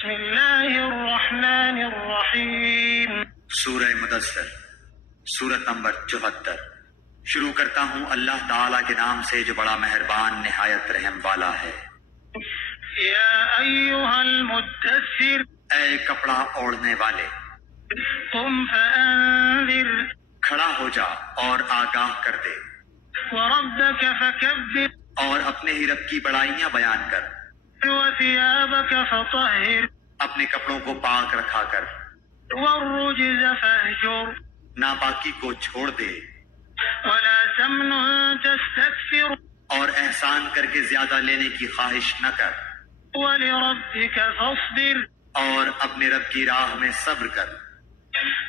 بسم اللہ الرحمن الرحیم۔ سورہ مدثر، سورت نمبر 74۔ شروع کرتا ہوں اللہ تعالیٰ کے نام سے جو بڑا مہربان نہایت رحم والا ہے۔ یا ایہا المدثر، اے کپڑا اوڑھنے والے، قم فانذر، کھڑا ہو جا اور آگاہ کر دے، وربک فکبر، اور اپنے ہی رب کی بڑائیاں بیان کر، وثیابک فطہر، اپنے کپڑوں کو پاک رکھا کر، والرجز فاہجر، ناپاکی کو چھوڑ دے، ولا تمنن تستکثر، اور احسان کر کے زیادہ لینے کی خواہش نہ کر، ولربک فاصبر، اور اپنے رب کی راہ میں صبر کر۔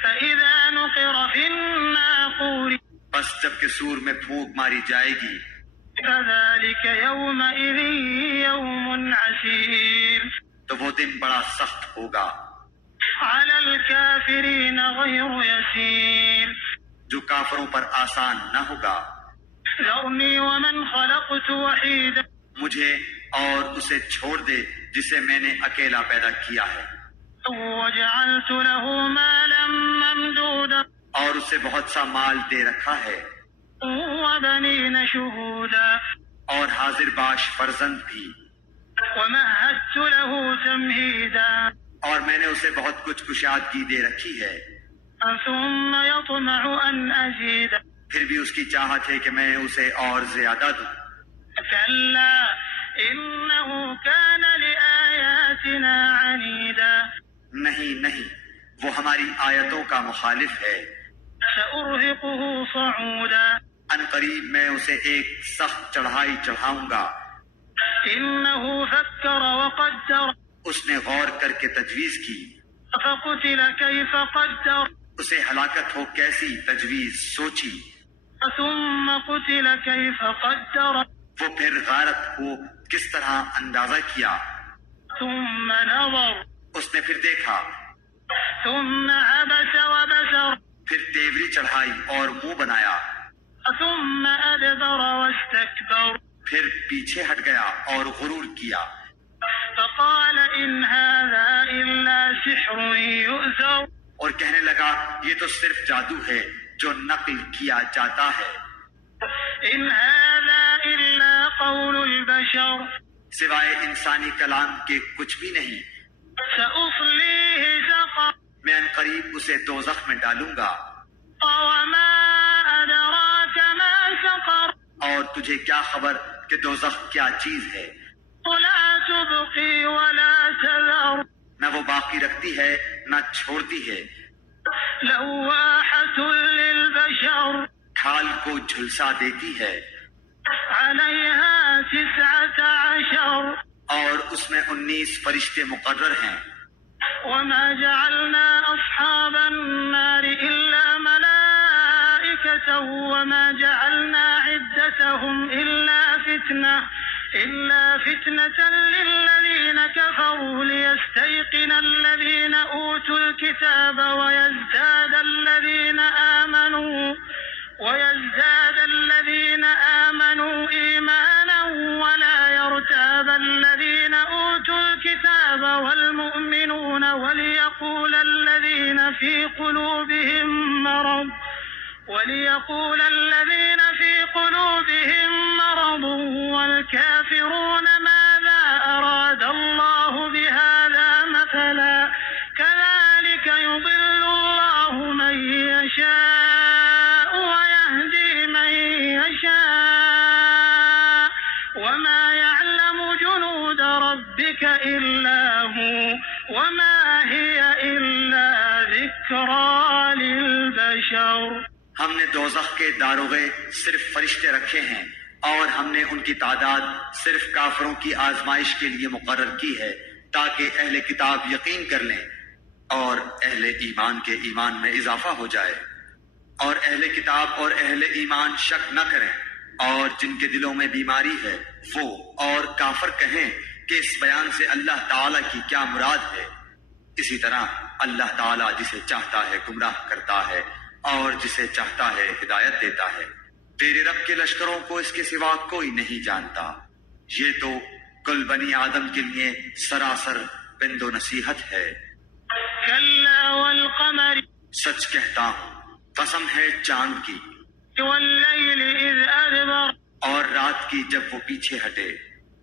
فاذا نقر فی الناقور، بس جب کہ سور میں پھونک ماری جائے گی، فذلك يومئذ يوم عسير، تو وہ دن بڑا سخت ہوگا، على الكافرين غير يسير، جو کافروں پر آسان نہ ہوگا۔ ذرني ومن خلقت وحيدا، مجھے اور اسے چھوڑ دے جسے میں نے اکیلا پیدا کیا ہے، وجعلت له مالا ممدودا، اور اسے بہت سا مال دے رکھا ہے، وبنين شهودا، اور حاضر باش فرزند بھی، ومهدت له تمهيدا، اور میں نے اسے بہت کچھ کشادگی دے رکھی ہے، ثم يطمع أن أزيد، پھر بھی اس کی چاہت ہے کہ میں اسے اور زیادہ دوں۔ كلا إنه كان لآياتنا عنيدا، نہیں، وہ ہماری آیتوں کا مخالف ہے، سأرهقه صعودا، ان قریب میں اسے ایک سخت چڑھائی چڑھاؤں گا۔ إنه فكر وقدر، اس نے غور کر کے تجویز کی، فقتل كيف قدر، اسے ہلاکت ہو کیسی تجویز سوچی، ثم قتل كيف قدر، وہ پھر غارت ہو کس طرح اندازہ کیا، ثم نظر، اس نے پھر دیکھا، ثم عبس وبسر، پھر تیوری چڑھائی اور منہ بنایا، ثم أدبر واستكبر، پھر پیچھے ہٹ گیا اور غرور کیا، فقال إن هذا إلا سحر يؤثر، اور کہنے لگا یہ تو صرف جادو ہے جو نقل کیا جاتا ہے، إن هذا إلا قول البشر، سوائے انسانی کلام کے کچھ بھی نہیں، سأصليه سقر، میں ان قریب اسے دوزخ میں ڈالوں گا۔ وما أدراك ما سقر، اور تجھے کیا خبر کہ دوزخ کیا چیز ہے، لا تبقي ولا تذر، نہ وہ باقی رکھتی ہے نہ چھوڑتی ہے، لواحة للبشر، کھال کو جھلسا دیتی ہے، عليها 19، اور اس میں 19 فرشتے مقرر ہیں۔ وما جعلنا أصحاب النار إلا ملائكة، وما جعلنا عدتهم إلا فتنة للذين كفروا ليستيقن الذين أوتوا الكتاب ويزداد الذين آمنوا إيمانا، ولا يرتاب الذين أوتوا الكتاب والمؤمنون، وليقول الذين في قلوبهم مرض والكافرون ماذا أراد الله بهذا مثلا، كذلك يضل الله من يشاء ويهدي من يشاء، وما يعلم جنود ربك إلا هو، وما هي إلا ذكرى للبشر۔ ہم نے دوزخ کے داروغے صرف فرشتے رکھے ہیں، اور ہم نے ان کی تعداد صرف کافروں کی آزمائش کے لیے مقرر کی ہے، تاکہ اہل کتاب یقین کر لیں اور اہل ایمان کے ایمان میں اضافہ ہو جائے، اور اہل کتاب اور اہل ایمان شک نہ کریں، اور جن کے دلوں میں بیماری ہے وہ اور کافر کہیں کہ اس بیان سے اللہ تعالیٰ کی کیا مراد ہے۔ اسی طرح اللہ تعالیٰ جسے چاہتا ہے گمراہ کرتا ہے اور جسے چاہتا ہے ہدایت دیتا ہے۔ تیرے رب کے لشکروں کو اس کے سوا کوئی نہیں جانتا، یہ تو کل بنی آدم کے لیے سراسر بند و نصیحت ہے۔ كلا والقمر سچ کہتا ہوں، قسم ہے چاند کی والليل إذ أدبر اور رات کی جب وہ پیچھے ہٹے،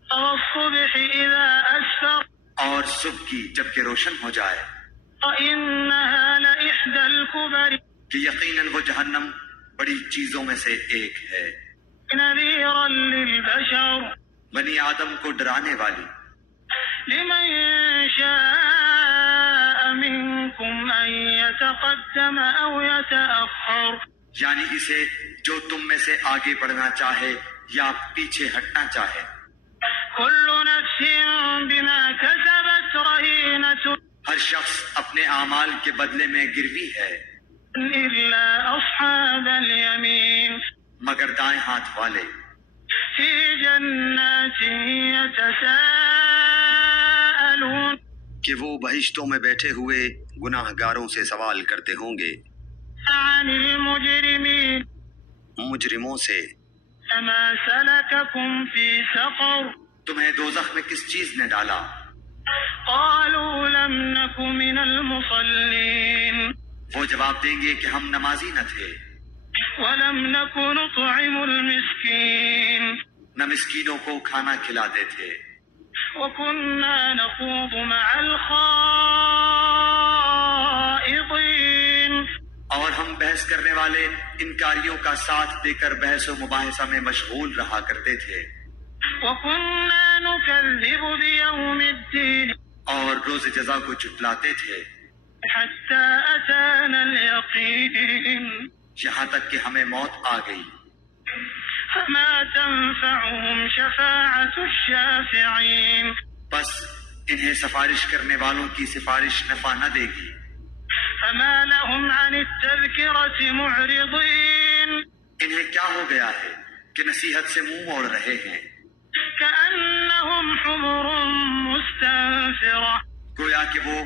والصبح إذا أسفر اور صبح کی جب کہ روشن ہو جائے، وإنها لإحدى الكبر کہ یقیناً وہ جہنم بڑی چیزوں میں سے ایک ہے، نذيرا للبشر بنی آدم کو ڈرانے والی، لمن شاء منكم أن يتقدم أو يتأخر یعنی اسے جو تم میں سے آگے بڑھنا چاہے یا پیچھے ہٹنا چاہے۔ كل نفس بما كسبت رهينة ہر شخص اپنے اعمال کے بدلے میں گروی ہے، إلا أصحاب اليمين مگر دائیں ہاتھ والے في جنات يتساءلون کہ وہ بہشتوں میں بیٹھے ہوئے گناہ گاروں سے سوال کرتے ہوں گے، عن المجرمين مجرموں سے، فما سلككم في سقر تمہیں دوزخ میں کس چیز نے ڈالا؟ قالوا لم نك من المصلين وہ جواب دیں گے کہ ہم نمازی نہ تھے، ولم نك نطعم المسكين نہ مسکینوں کو کھانا کھلاتے تھے، وكنا نخوض مع الخائضين اور ہم بحث کرنے والے انکاریوں کا ساتھ دے کر بحث و مباحثہ میں مشغول رہا کرتے تھے، وكنا نكذب بيوم الدين اور روز جزا کو جھٹلاتے تھے، حتى أتانا اليقين یہاں تک کہ ہمیں موت آ گئی، فما تنفعهم شفاعة الشافعين بس انہیں سفارش کرنے والوں کی سفارش نفع نہ دے گی، فما لهم عن التذكرة معرضين انہیں کیا ہو گیا ہے کہ نصیحت سے منہ موڑ رہے ہیں، كأنهم حمر مستنفرة گویا کہ وہ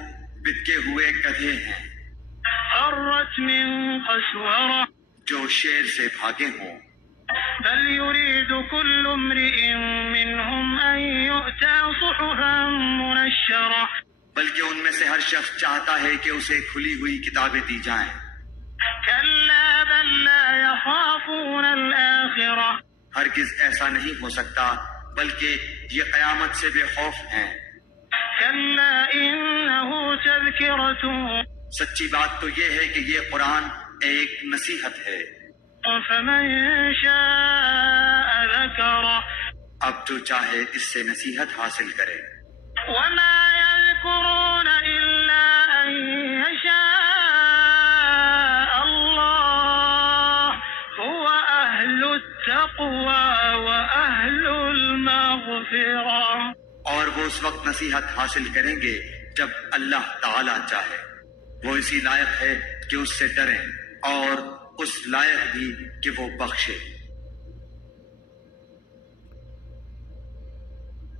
بتکے ہوئے گدھے ہیں فرت من قسورة جو شیر سے بھاگے ہوں، بل يريد كل امرئ منهم أن يؤتى صحفا منشرة بلکہ ان میں سے ہر شخص چاہتا ہے کہ اسے کھلی ہوئی کتابیں دی جائیں، كلا بل لا يخافون الآخرة ہرگز ایسا نہیں ہو سکتا بلکہ یہ قیامت سے بے خوف ہیں، كلا إنه تذكرة سچی بات تو یہ ہے کہ یہ قرآن ایک نصیحت ہے، فمن شاء ذكره اب جو چاہے اس سے نصیحت حاصل کرے، وما يذكرون إلا أن يشاء الله هو أهل التقوى وأهل المغفرة اور وہ اس وقت نصیحت حاصل کریں گے جب اللہ تعالی چاہے، وہ اسی لائق ہے کہ اس سے ڈریں اور اس لائق بھی کہ وہ بخشے۔